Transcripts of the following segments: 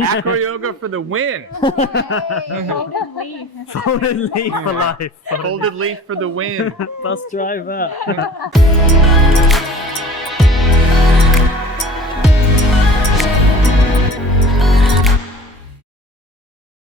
Acroyoga for the win. Folded leaf. Folded leaf for life. Folded leaf for the win. Bus driver.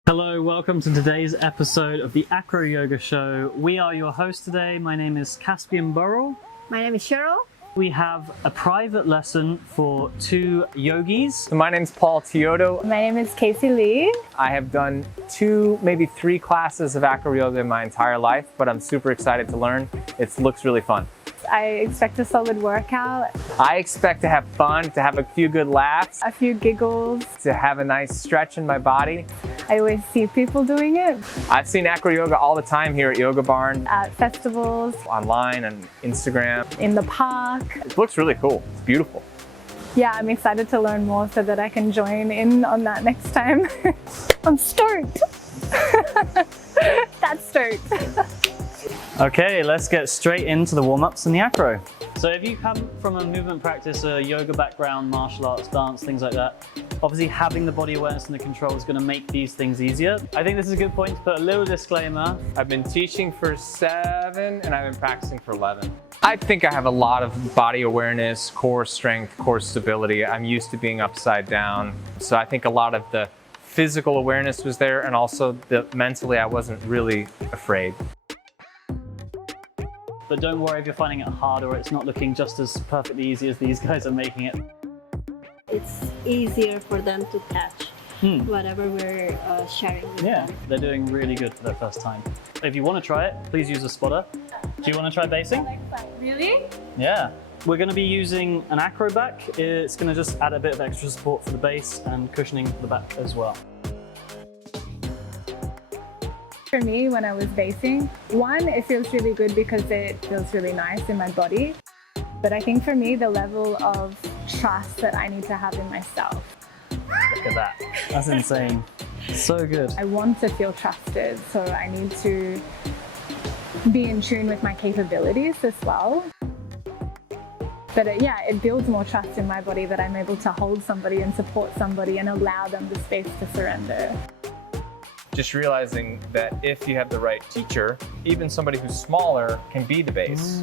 Hello, welcome to today's episode of the Acroyoga Show. We are your hosts today. My name is Caspian Burrell. My name is Cheryl. We have a private lesson for two yogis. So my name's Paul Teodo. My name is Casey Lee. I have done 2, maybe 3 classes of acroyoga in my entire life, but I'm super excited to learn. It looks really fun. I expect a solid workout, I expect to have fun, to have a few good laughs, a few giggles. to have a nice stretch in my body. I always see people doing it I've seen acroyoga all the time here at Yoga Barn, at festivals, online and Instagram. in the park. It looks really cool. It's beautiful. Yeah, I'm excited to learn more so that I can join in on that next time. I'm stoked. That's stoked. Okay, let's get straight into the warm-ups and the acro. So if you come from a movement practice, a yoga background, martial arts, dance, things like that, obviously having the body awareness and the control is going to make these things easier. I think this is a good point to put a little disclaimer. I've been teaching for 7 and I've been practicing for 11. I think I have a lot of body awareness, core strength, core stability. I'm used to being upside down. So I think a lot of the physical awareness was there, and also mentally I wasn't really afraid. But don't worry if you're finding it hard or it's not looking just as perfectly easy as these guys are making it. It's easier for them to catch whatever we're sharing with them. They're doing really good for their first time. If you want to try it, please use a spotter. Do you want to try basing? Really? Yeah. We're going to be using an AcroBack. It's going to just add a bit of extra support for the base and cushioning for the back as well. For me, when I was basing, one, it feels really good because it feels really nice in my body. But I think for me, the level of trust that I need to have in myself. Look at that. That's insane. So good. I want to feel trusted, so I need to be in tune with my capabilities as well. But yeah, it builds more trust in my body that I'm able to hold somebody and support somebody and allow them the space to surrender. Just realizing that if you have the right teacher, even somebody who's smaller can be the base.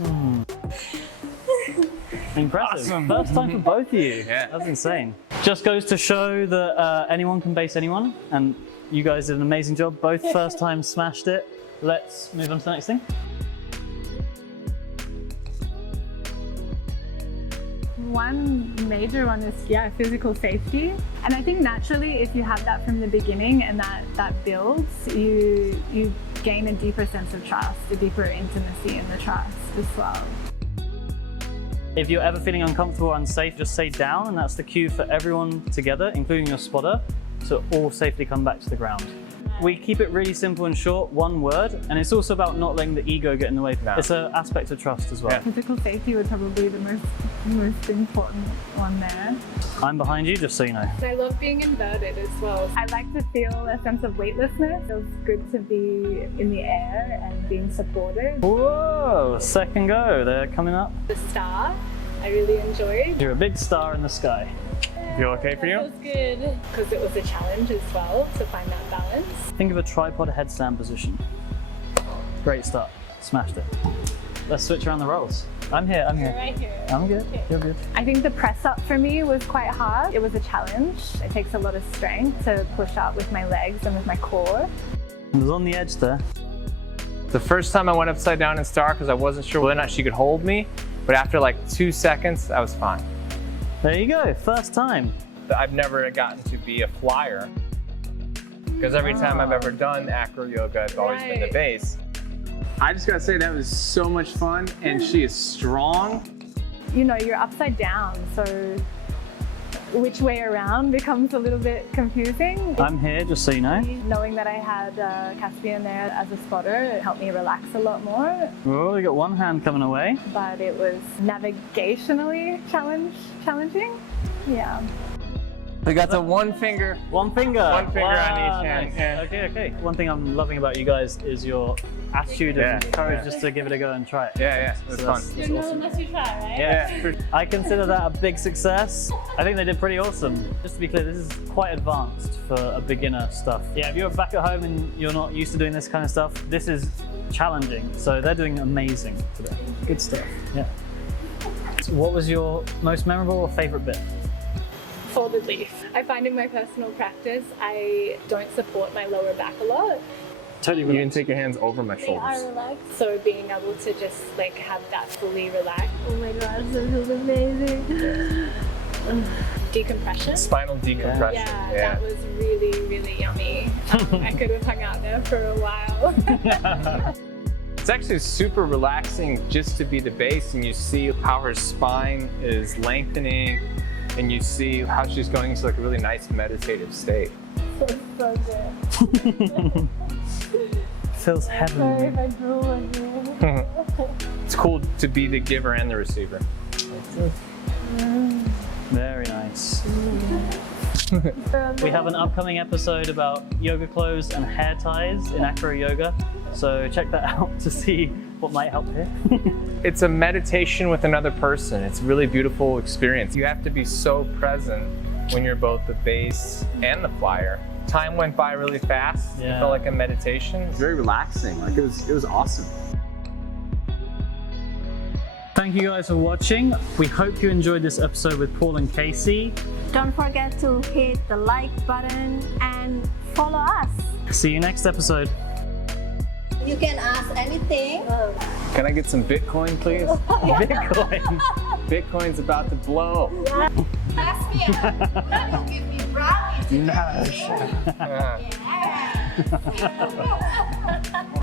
Impressive. Awesome. First time for both of you. Yeah. That's insane. Just goes to show that anyone can base anyone, and you guys did an amazing job. Both first time smashed it. Let's move on to the next thing. One major one is, physical safety. And I think naturally, if you have that from the beginning and that builds, you gain a deeper sense of trust, a deeper intimacy in the trust as well. If you're ever feeling uncomfortable or unsafe, just say down, and that's the cue for everyone together, including your spotter, to all safely come back to the ground. We keep it really simple and short, one word, and it's also about not letting the ego get in the way. No. It's an aspect of trust as well. Yeah. Physical safety would probably be the most important one there. I'm behind you, just so you know. I love being inverted as well. I like to feel a sense of weightlessness. It feels good to be in the air and being supported. Whoa, second go, they're coming up. The star, I really enjoyed. You're a big star in the sky. Feel okay for you? It was good because it was a challenge as well to find that balance. Think of a tripod headstand position. Great start, smashed it. Let's switch around the rolls. I'm here. Right here. I'm good, you're good. I think the press up for me was quite hard. It was a challenge. It takes a lot of strength to push up with my legs and with my core. It was on the edge there. The first time I went upside down in star because I wasn't sure whether or not she could hold me, but after like 2 seconds, I was fine. There you go, first time. I've never gotten to be a flyer because every time I've ever done acro yoga, it's always been the base. I just gotta say that was so much fun, and she is strong. You know, you're upside down, so which way around becomes a little bit confusing. I'm here, just so you know. Knowing that I had Caspian there as a spotter, it helped me relax a lot more. Oh, we got one hand coming away. But it was navigationally challenging. Yeah. We got the one finger. One finger. One finger on Wow, each hand. nice. Yeah. Okay. One thing I'm loving about you guys is your attitude and Yeah. courage just to give it a go and try it. Yeah, it was fun. That's awesome. Unless you try, right? Yeah. I consider that a big success. I think they did pretty awesome. Just to be clear, this is quite advanced for a beginner stuff. Yeah, if you're back at home and you're not used to doing this kind of stuff, this is challenging. So they're doing amazing today. Good stuff. Yeah. So what was your most memorable or favorite bit? Folded leaf. I find in my personal practice, I don't support my lower back a lot. Totally You can take your hands over my shoulders. Relaxed. So being able to just like have that fully relaxed. Oh my gosh, this is amazing. Decompression. Spinal decompression. Yeah, Yeah. that was really, really yummy. I could have hung out there for a while. It's actually super relaxing just to be the base, and you see how her spine is lengthening, and you see how she's going into like a really nice meditative state. So good. Feels Sorry heavenly. if I drool on you. It's cool to be the giver and the receiver. Very nice. We have an upcoming episode about yoga clothes and hair ties in acro yoga, so check that out to see what might help here. It's a meditation with another person. It's a really beautiful experience. You have to be so present when you're both the base and the flyer. Time went by really fast. Yeah. It felt like a meditation. Very relaxing. Like it was awesome. Thank you guys for watching. We hope you enjoyed this episode with Paul and Casey. Don't forget to hit the like button and follow us. See you next episode. You can ask anything. Can I get some Bitcoin, please? Bitcoin. Bitcoin's about to blow. Ask me. Will you give me brownies? No. Yeah. Yes.